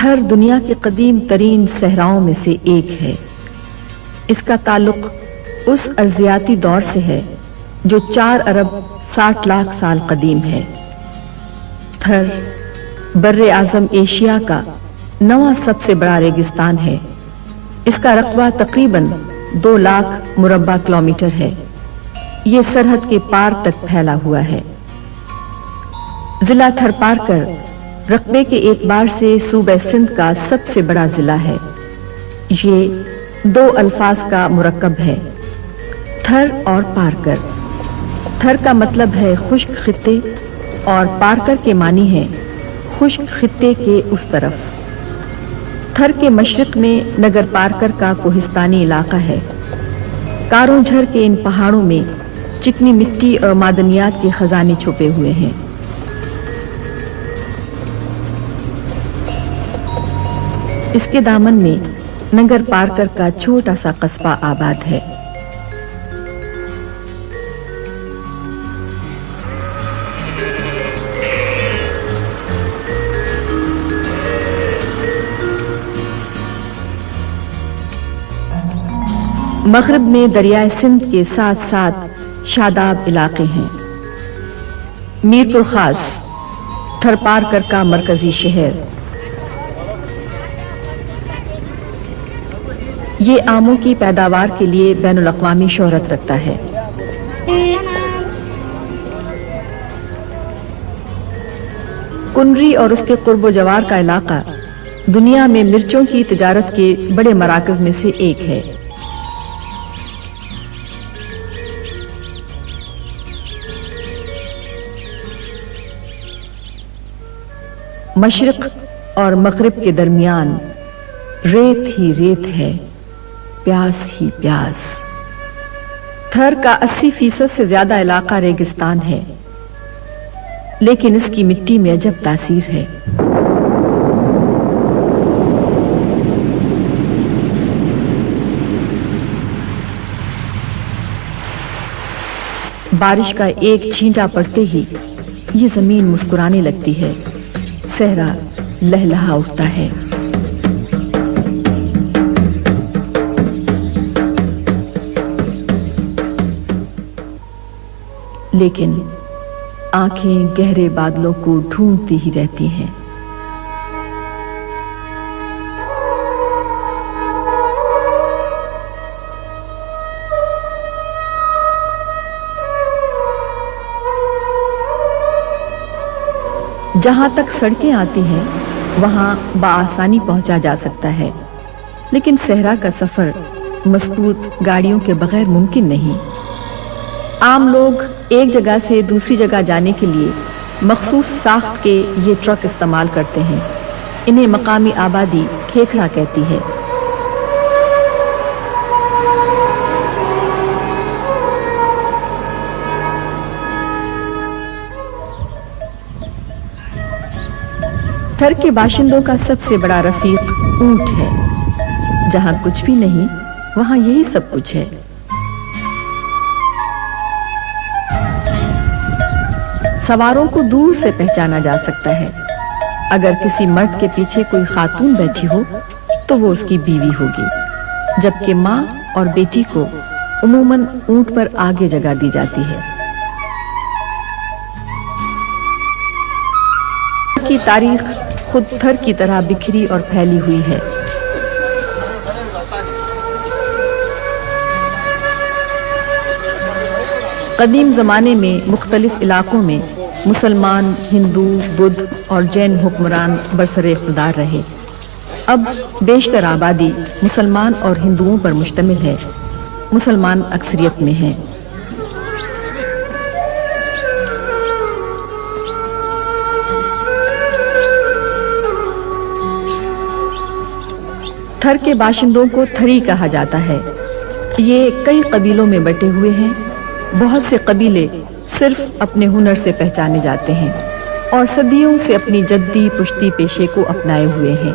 تھر دنیا کے قدیم ترین صحراؤں میں سے ایک ہے۔ اس کا تعلق اس ارضیاتی دور سے ہے جو 4 ارب 60 لاکھ سال قدیم ہے۔ تھر بر اعظم ایشیا کا 9واں سب سے بڑا ریگستان ہے۔ اس کا رقبہ تقریباً 2 لاکھ مربع کلومیٹر ہے۔ یہ سرحد کے پار تک پھیلا ہوا ہے۔ ضلع تھر پارکر رقبے کے اعتبار سے صوبہ سندھ کا سب سے بڑا ضلع ہے۔ یہ 2 الفاظ کا مرکب ہے، تھر اور پارکر۔ تھر کا مطلب ہے خشک خطے اور پارکر کے معنی ہے خشک خطے کے اس طرف۔ تھر کے مشرق میں نگر پارکر کا کوہستانی علاقہ ہے۔ کاروں جھر کے ان پہاڑوں میں چکنی مٹی اور معدنیات کے خزانے چھپے ہوئے ہیں۔ اس کے دامن میں نگر پارکر کا چھوٹا سا قصبہ آباد ہے۔ مغرب میں دریائے سندھ کے ساتھ ساتھ شاداب علاقے ہیں۔ میرپور خاص تھر پارکر کا مرکزی شہر۔ یہ آموں کی پیداوار کے لیے بین الاقوامی شہرت رکھتا ہے۔ کنری اور اس کے قرب و جوار کا علاقہ دنیا میں مرچوں کی تجارت کے بڑے مراکز میں سے ایک ہے۔ مشرق اور مغرب کے درمیان ریت ہی ریت ہے، پیاس ہی پیاس۔ تھر کا 80% سے زیادہ علاقہ ریگستان ہے، لیکن اس کی مٹی میں عجب تاثیر ہے۔ بارش کا ایک چھینٹا پڑتے ہی یہ زمین مسکرانے لگتی ہے، صحرا لہلہا اٹھتا ہے۔ لیکن آنکھیں گہرے بادلوں کو ڈھونڈتی ہی رہتی ہیں۔ جہاں تک سڑکیں آتی ہیں وہاں بآسانی پہنچا جا سکتا ہے، لیکن صحرا کا سفر مضبوط گاڑیوں کے بغیر ممکن نہیں۔ عام لوگ ایک جگہ سے دوسری جگہ جانے کے لیے مخصوص ساخت کے یہ ٹرک استعمال کرتے ہیں۔ انہیں مقامی آبادی کھیکڑا کہتی ہے۔ تھر کے باشندوں کا سب سے بڑا رفیق اونٹ ہے۔ جہاں کچھ بھی نہیں وہاں یہی سب کچھ ہے۔ سواروں کو دور سے پہچانا جا سکتا ہے۔ اگر کسی مرد کے پیچھے کوئی خاتون بیٹھی ہو تو وہ اس کی بیوی ہوگی، جبکہ ماں اور بیٹی کو عموماً اونٹ پر آگے جگہ دی جاتی ہے۔ کی تاریخ خود تھر کی طرح بکھری اور پھیلی ہوئی ہے۔ قدیم زمانے میں مختلف علاقوں میں مسلمان، ہندو، بدھ اور جین حکمران برسر اقتدار رہے۔ اب بیشتر آبادی مسلمان اور ہندوؤں پر مشتمل ہے۔ مسلمان اکثریت میں ہیں۔ تھر کے باشندوں کو تھری کہا جاتا ہے۔ یہ کئی قبیلوں میں بٹے ہوئے ہیں۔ بہت سے قبیلے صرف اپنے ہنر سے پہچانے جاتے ہیں اور صدیوں سے اپنی جدی پشتی پیشے کو اپنائے ہوئے ہیں۔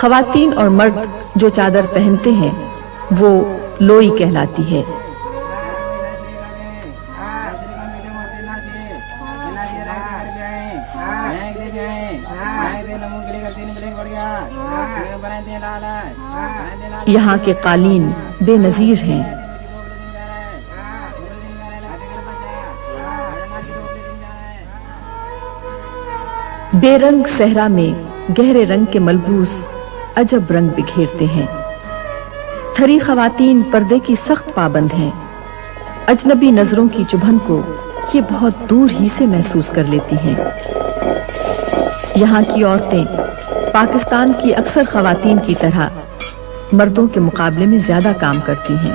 خواتین اور مرد جو چادر پہنتے ہیں وہ لوئی کہلاتی ہے۔ یہاں کے قالین بے نظیر ہیں۔ بے رنگ صحرا میں گہرے رنگ کے ملبوس عجب رنگ بکھیرتے ہیں۔ تھری خواتین پردے کی سخت پابند ہیں۔ اجنبی نظروں کی چبھن کو یہ بہت دور ہی سے محسوس کر لیتی ہیں۔ یہاں کی عورتیں پاکستان کی اکثر خواتین کی طرح مردوں کے مقابلے میں زیادہ کام کرتی ہیں۔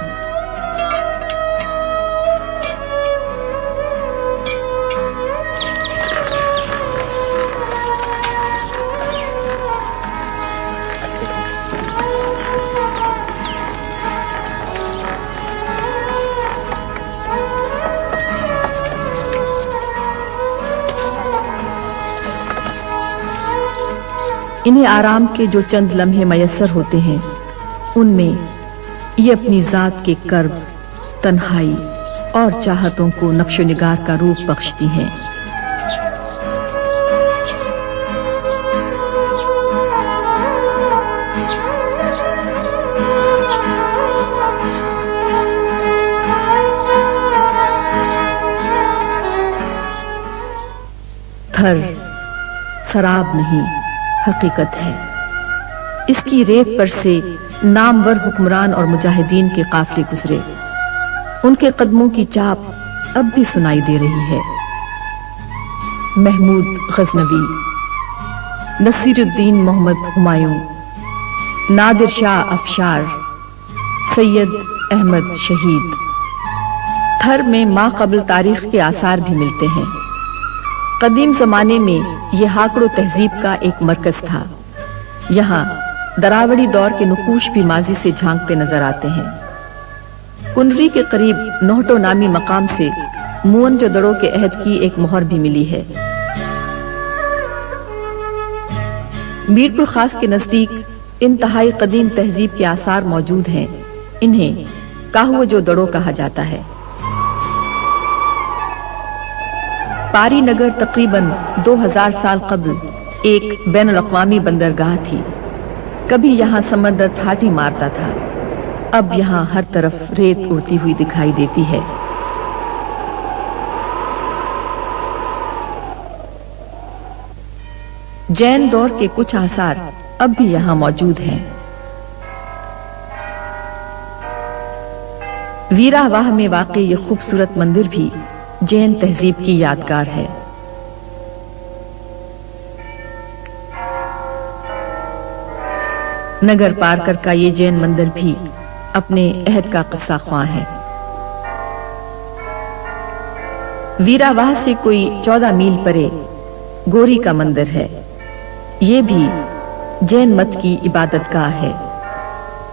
انہیں آرام کے جو چند لمحے میسر ہوتے ہیں ان میں یہ اپنی ذات کے کرب، تنہائی اور چاہتوں کو نقش و نگار کا روپ بخشتی ہیں۔ تھر سراب نہیں، حقیقت ہے۔ اس کی ریت پر سے نامور حکمران اور مجاہدین کے قافلے گزرے۔ ان کے قدموں کی چاپ اب بھی سنائی دے رہی ہے۔ محمود غزنوی، نصیر الدین محمد ہمایوں، نادر شاہ افشار، سید احمد شہید۔ تھر میں ما قبل تاریخ کے آثار بھی ملتے ہیں۔ قدیم زمانے میں یہ ہاکڑو تہذیب کا ایک مرکز تھا۔ یہاں دراوڑی دور کے نقوش بھی ماضی سے جھانکتے نظر آتے ہیں۔ کنری کے قریب نوہٹو نامی مقام سے موئنجودڑو کے عہد کی ایک مہر بھی ملی ہے۔ میرپور خاص کے نزدیک انتہائی قدیم تہذیب کے آثار موجود ہیں۔ انہیں کاہوجودڑو کہا جاتا ہے۔ پاری نگر تقریباً 2000 سال قبل ایک بین الاقوامی بندرگاہ تھی۔ کبھی یہاں سمندر ٹھاٹھی مارتا تھا، اب یہاں ہر طرف ریت اڑتی ہوئی دکھائی دیتی ہے۔ جین دور کے کچھ آثار اب بھی یہاں موجود ہیں۔ ویرا واہ میں واقع یہ خوبصورت مندر بھی جین تہذیب کی یادگار ہے۔ نگر پارکر کا یہ جین مندر بھی اپنے عہد کا قصہ خواں ہے۔ ویرا واہ سے کوئی 14 میل پرے گوری کا مندر ہے۔ یہ بھی جین مت کی عبادت گاہ ہے۔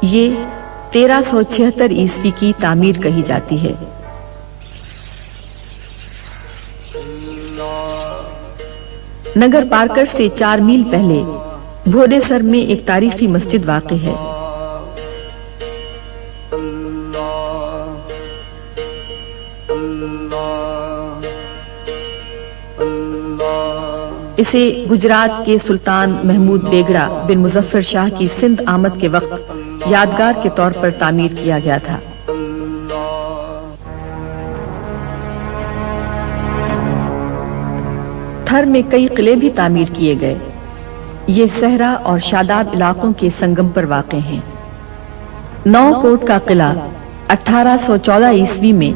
یہ 1376 عیسوی کی تعمیر کہی جاتی ہے۔ نگر پارکر سے 4 میل پہلے بھوڈے سر میں ایک تاریخی مسجد واقع ہے۔ اسے گجرات کے سلطان محمود بیگڑا بن مظفر شاہ کی سندھ آمد کے وقت یادگار کے طور پر تعمیر کیا گیا تھا۔ تھر میں کئی قلعے بھی تعمیر کیے گئے۔ یہ صحرا اور شاداب علاقوں کے سنگم پر واقع ہیں۔ نو کوٹ کا قلعہ 1814 عیسوی میں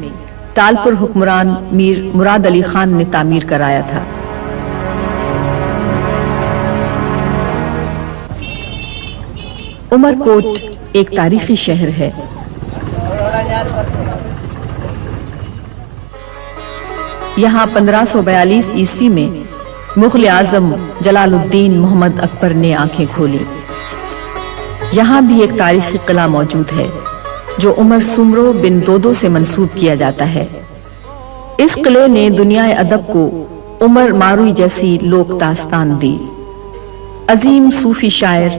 ٹالپور حکمران میر مراد علی خان نے تعمیر کرایا تھا۔ عمر کوٹ ایک تاریخی شہر ہے۔ یہاں 1542 عیسوی میں مغل اعظم جلال الدین محمد اکبر نے آنکھیں کھولی۔ یہاں بھی ایک تاریخی قلعہ موجود ہے جو عمر سمرو بن دودو سے منسوب کیا جاتا ہے۔ اس قلعے نے دنیا ادب کو عمر ماروی جیسی لوک داستان دی۔ عظیم صوفی شاعر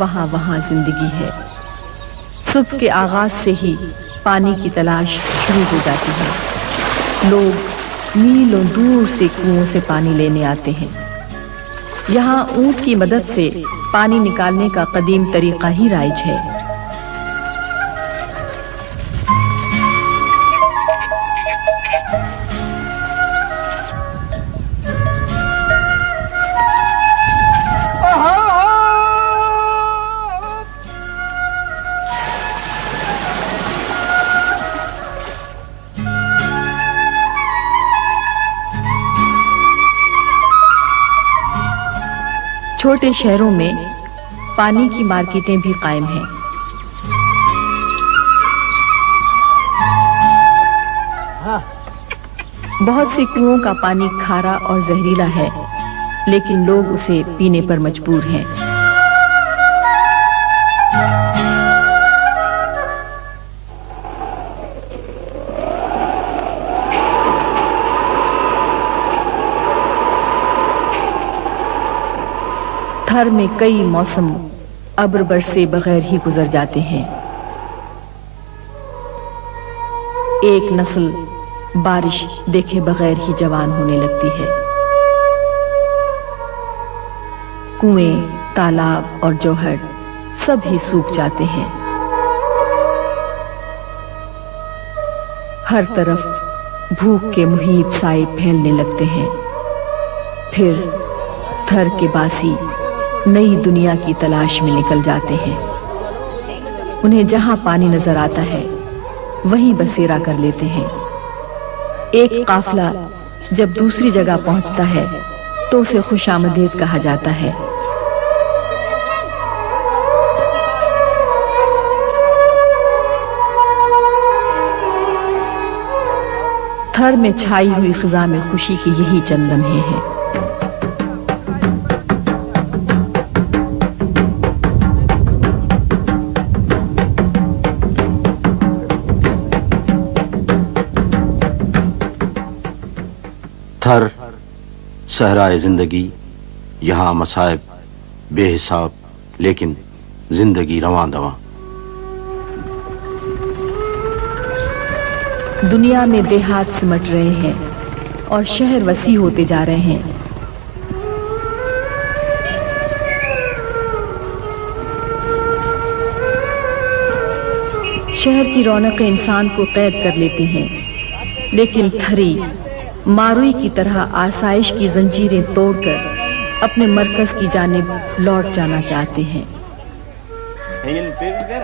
وہاں وہاں زندگی ہے۔ صبح کے آغاز سے ہی پانی کی تلاش شروع ہو جاتی ہے۔ لوگ میلوں دور سے کنوؤں سے پانی لینے آتے ہیں۔ یہاں اونٹ کی مدد سے پانی نکالنے کا قدیم طریقہ ہی رائج ہے۔ چھوٹے شہروں میں پانی کی مارکیٹیں بھی قائم ہیں۔ بہت سی کنوؤں کا پانی کھارا اور زہریلا ہے، لیکن لوگ اسے پینے پر مجبور ہیں۔ تھر میں کئی موسم ابر برسے بغیر ہی گزر جاتے ہیں۔ ایک نسل بارش دیکھے بغیر ہی جوان ہونے لگتی ہے۔ کنویں، تالاب اور جوہر سب ہی سوکھ جاتے ہیں۔ ہر طرف بھوک کے مہیب سائے پھیلنے لگتے ہیں۔ پھر تھر کے باسی نئی دنیا کی تلاش میں نکل جاتے ہیں۔ انہیں جہاں پانی نظر آتا ہے وہیں بسیرا کر لیتے ہیں۔ ایک قافلہ جب دوسری جگہ پہنچتا ہے تو اسے خوش آمدید کہا جاتا ہے۔ تھر میں چھائی ہوئی خزاں میں خوشی کی یہی چند لمحے ہیں۔ تھر صحرائے زندگی، یہاں مصائب بے حساب، لیکن زندگی رواں دواں۔ دنیا میں دیہات سمٹ رہے ہیں اور شہر وسیع ہوتے جا رہے ہیں۔ شہر کی رونقیں انسان کو قید کر لیتی ہیں، لیکن تھری ماروئی کی طرح آسائش کی زنجیریں توڑ کر اپنے مرکز کی جانب لوٹ جانا چاہتے ہیں۔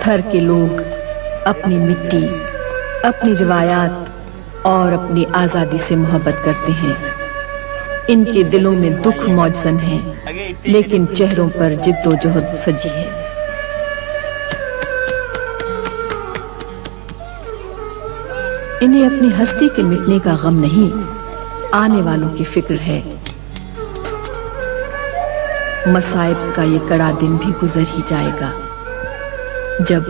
تھر کے لوگ اپنی مٹی، اپنی روایات اور اپنی آزادی سے محبت کرتے ہیں۔ ان کے دلوں میں دکھ موجزن ہے، لیکن چہروں پر جد و جہد سجی ہے۔ انہیں اپنی ہستی کے مٹنے کا غم نہیں، آنے والوں کی فکر ہے۔ مصائب کا یہ کڑا دن بھی گزر ہی جائے گا۔ جب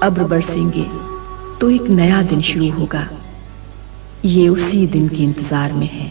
ابر برسیں گے تو ایک نیا دن شروع ہوگا۔ یہ اسی دن کے انتظار میں ہے۔